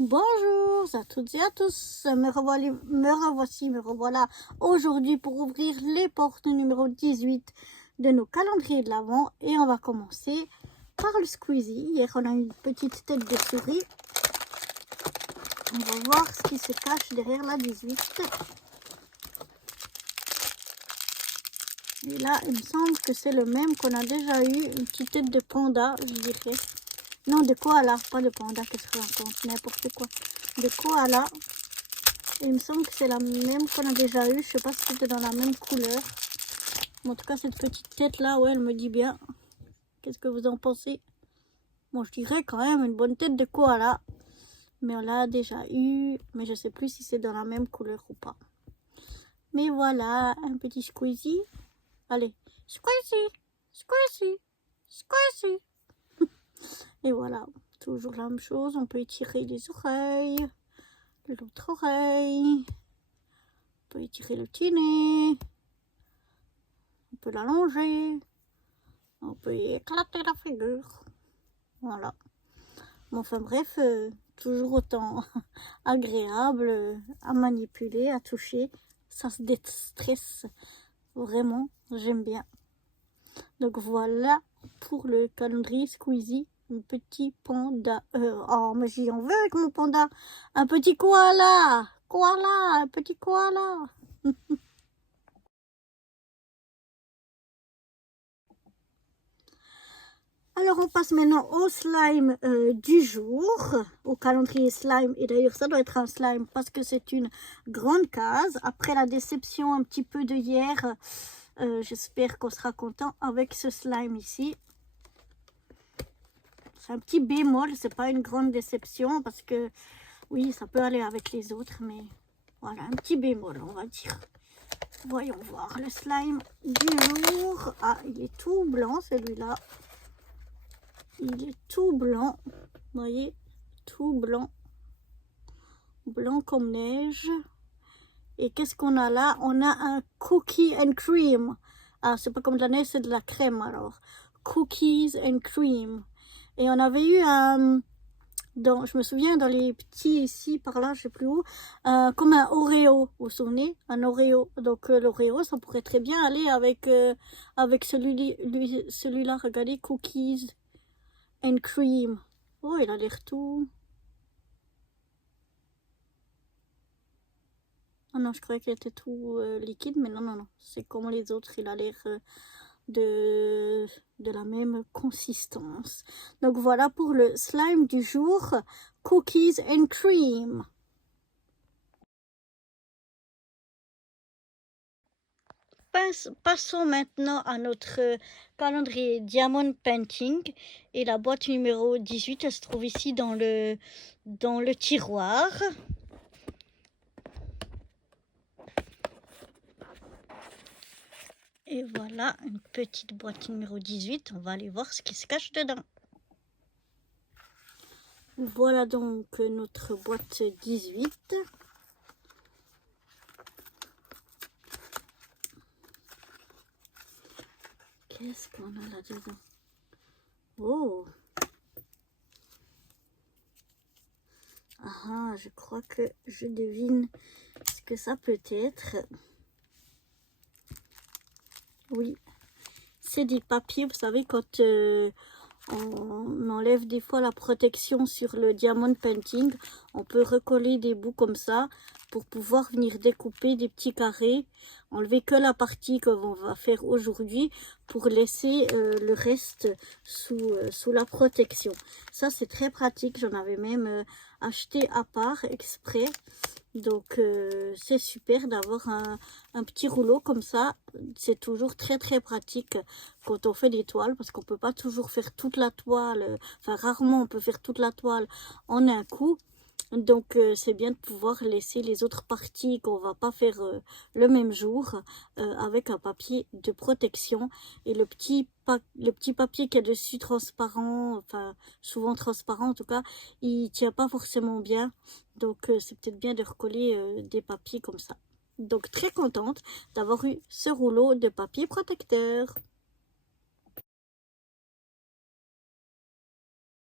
Bonjour à toutes et à tous, me revoilà aujourd'hui pour ouvrir les portes numéro 18 de nos calendriers de l'Avent et on va commencer par le Squeezie. Hier on a une petite tête de souris, on va voir ce qui se cache derrière la 18. Et là il me semble que c'est le même qu'on a déjà eu, une petite tête de panda je dirais. Non, de koala, pas de panda, qu'est-ce que je raconte, n'importe quoi. De koala. Et il me semble que c'est la même qu'on a déjà eu. Je sais pas si c'était dans la même couleur. Mais en tout cas, cette petite tête-là, ouais, elle me dit bien. Qu'est-ce que vous en pensez? Bon, je dirais quand même une bonne tête de koala. Mais on l'a déjà eu. Mais je sais plus si c'est dans la même couleur ou pas. Mais voilà, un petit squeezie. Allez, squeezie, squeezie, squeezie. Et voilà, toujours la même chose, on peut étirer les oreilles, l'autre oreille, on peut étirer le petit nez, on peut l'allonger, on peut y éclater la figure, voilà. Bon, enfin bref, toujours autant agréable à manipuler, à toucher, ça se déstresse, vraiment, j'aime bien. Donc voilà pour le calendrier Squeezie. Un petit panda. Oh, mais j'y en veux avec mon panda. Un petit koala. Koala, un petit koala. Alors, on passe maintenant au slime du jour, au calendrier slime. Et d'ailleurs, ça doit être un slime parce que c'est une grande case. Après la déception un petit peu de hier, j'espère qu'on sera content avec ce slime ici. C'est un petit bémol, c'est pas une grande déception parce que oui, ça peut aller avec les autres, mais voilà, un petit bémol, on va dire. Voyons voir le slime du jour. Ah, il est tout blanc celui-là. Il est tout blanc. Vous voyez, tout blanc. Blanc comme neige. Et qu'est-ce qu'on a là? On a un cookie and cream. Ah, c'est pas comme de la neige, c'est de la crème alors. Cookies and cream. Et on avait eu un... je me souviens dans les petits ici, par là, je sais plus où, comme un Oreo, vous vous souvenez? Un Oreo. Donc l'Oreo, ça pourrait très bien aller avec celui-là, regardez, cookies and cream. Oh, il a l'air tout... Oh non, je croyais qu'il était tout liquide, mais non, non, non. C'est comme les autres, il a l'air... de la même consistance. Donc voilà pour le slime du jour, cookies and cream. Passons maintenant à notre calendrier Diamond Painting et la boîte numéro 18, elle se trouve ici dans le tiroir. Et voilà, une petite boîte numéro 18. On va aller voir ce qui se cache dedans. Voilà donc notre boîte 18. Qu'est-ce qu'on a là-dedans? Oh! Ah, je crois que je devine ce que ça peut être. Oui, c'est des papiers, vous savez, quand on enlève des fois la protection sur le diamond painting, on peut recoller des bouts comme ça pour pouvoir venir découper des petits carrés, enlever que la partie qu'on va faire aujourd'hui pour laisser le reste sous la protection. Ça, c'est très pratique, j'en avais même acheté à part exprès. Donc c'est super d'avoir un petit rouleau comme ça. C'est toujours très très pratique quand on fait des toiles parce qu'on peut pas toujours faire toute la toile. Enfin rarement on peut faire toute la toile en un coup. Donc c'est bien de pouvoir laisser les autres parties qu'on va pas faire le même jour avec un papier de protection. Et le petit papier qui est dessus transparent, enfin souvent transparent en tout cas, il tient pas forcément bien. Donc c'est peut-être bien de recoller des papiers comme ça. Donc très contente d'avoir eu ce rouleau de papier protecteur.